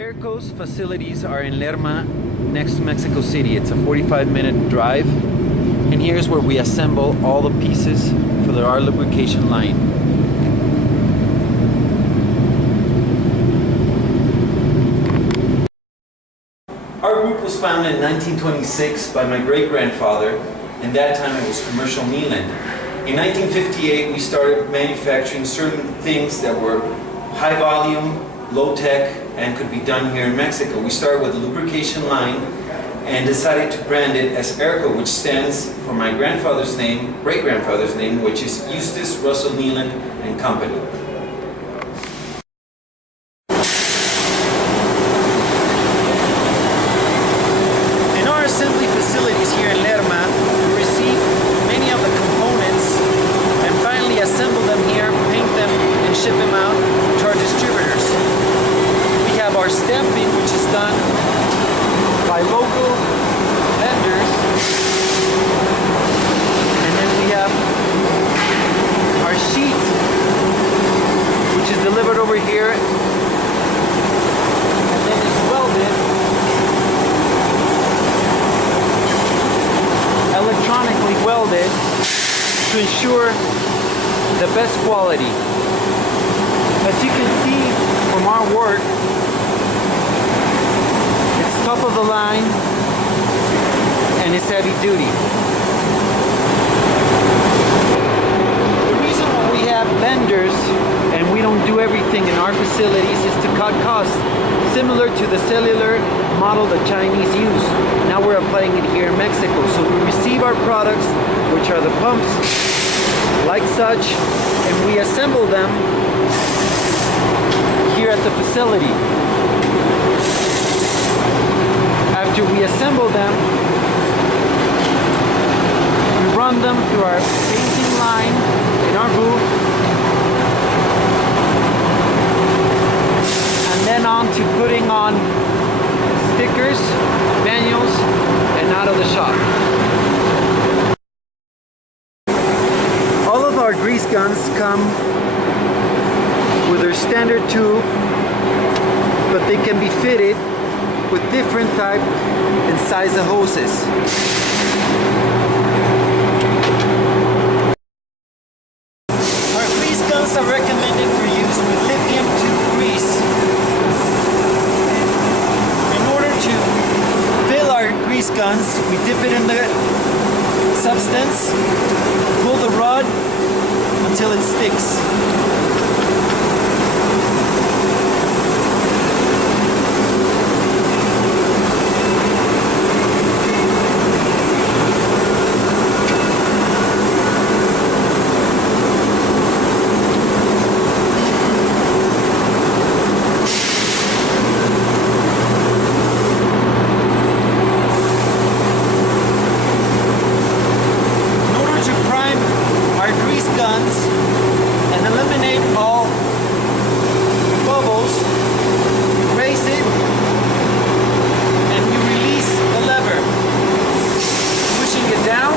ERKCO's facilities are in Lerma, next to Mexico City. It's a 45-minute drive, and here's where we assemble all the pieces for our lubrication line. Our group was founded in 1926 by my great-grandfather, and that time it was commercial Milan. In 1958 we started manufacturing certain things that were high volume, low tech, and could be done here in Mexico. We started with a lubrication line and decided to brand it as ERKCO, which stands for my grandfather's name, great-grandfather's name, which is Eustace Russell Milan and Company. In our assembly facilities here in Lerma, we receive many of the components and finally assemble them here, paint them, and ship them out to our distributors. We have our stamping, which is done by local vendors, and then we have our sheet, which is delivered over here, and then it's welded, electronically welded, to ensure the best quality. As you can see from our work, it's top of the line and it's heavy duty. The reason why we have vendors and we don't do everything in our facilities is to cut costs, similar to the cellular model the Chinese use. Now we're applying it here in Mexico. So we receive our products, which are the pumps, like such, and we assemble them here at the facility. After we assemble them, we run them through our painting line in our booth, and then on to putting on stickers, manuals, and out of the shop. All of our grease guns come with their standard tube, but they can be fitted with different type and size of hoses. Our grease guns are recommended for use with lithium tube grease. In order to fill our grease guns, we dip it in the substance, pull the rod until it sticks. And eliminate all bubbles, you raise it and you release the lever, pushing it down,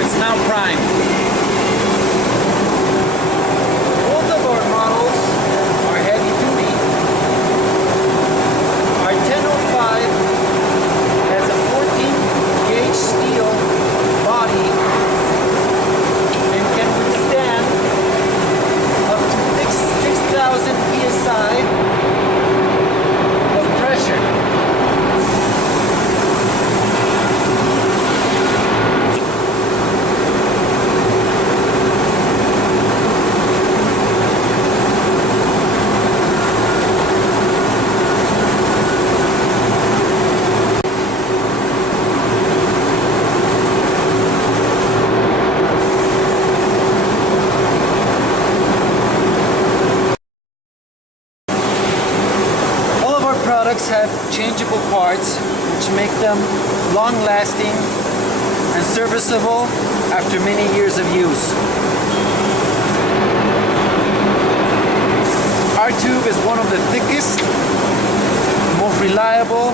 it's now primed. Both of our models are heavy duty. Our 1005 has a 14-gauge steel body and can withstand up to 6,000 psi of pressure. Products have changeable parts which make them long-lasting and serviceable after many years of use. Our tube is one of the thickest, most reliable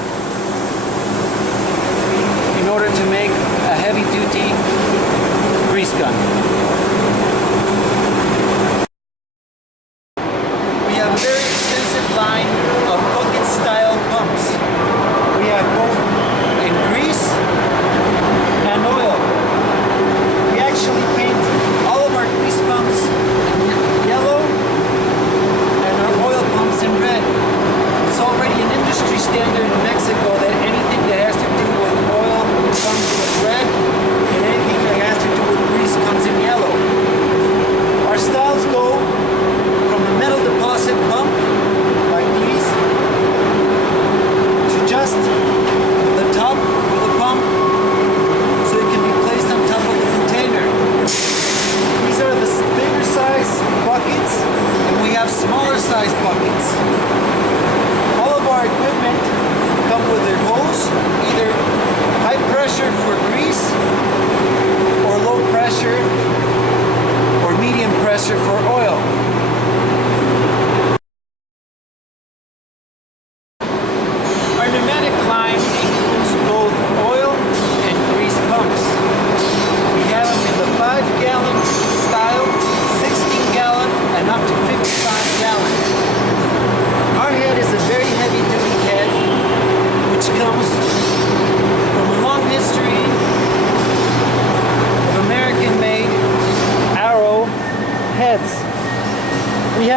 in order to make a heavy-duty grease gun.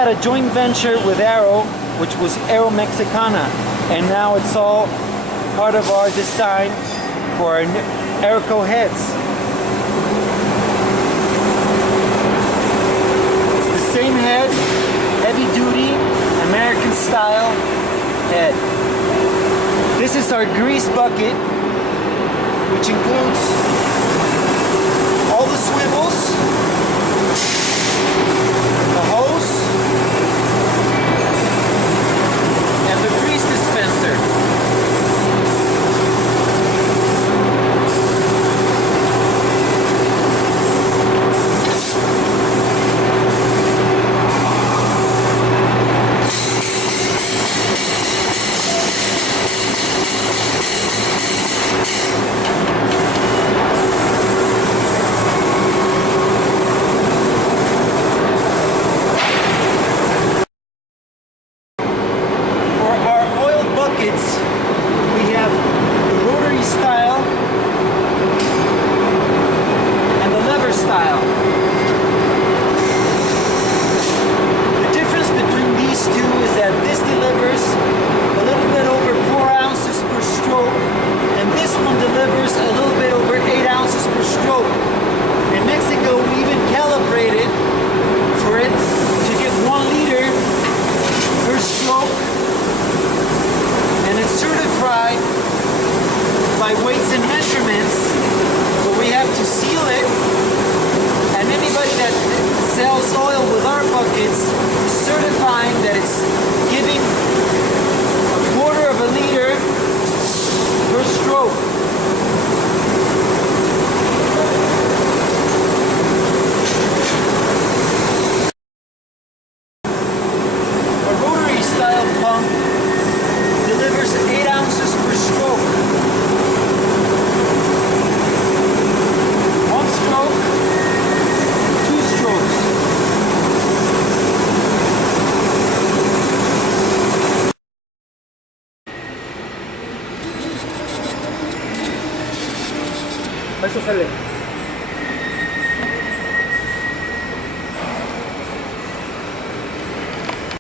had a joint venture with Aero, which was Aero Mexicana, and now it's all part of our design for our ERKCO heads. It's the same head, heavy duty, American style head. This is our grease bucket, which includes all the swivels, the hose, and the grease dispenser. We have the rotary style and the lever style. The difference between these two is that this delivers a little bit over 4 ounces per stroke, and this one delivers a little bit over 8 ounces per stroke. In Mexico, we even calibrated for it to get 1 liter per stroke. And it's certified by weights and measurements, but we have to seal it. And anybody that sells oil with our buckets is certifying that it's giving 1/4 of a liter per stroke. A rotary style pump delivers 8 ounces per stroke. 1 stroke, 2 strokes. Eso sale.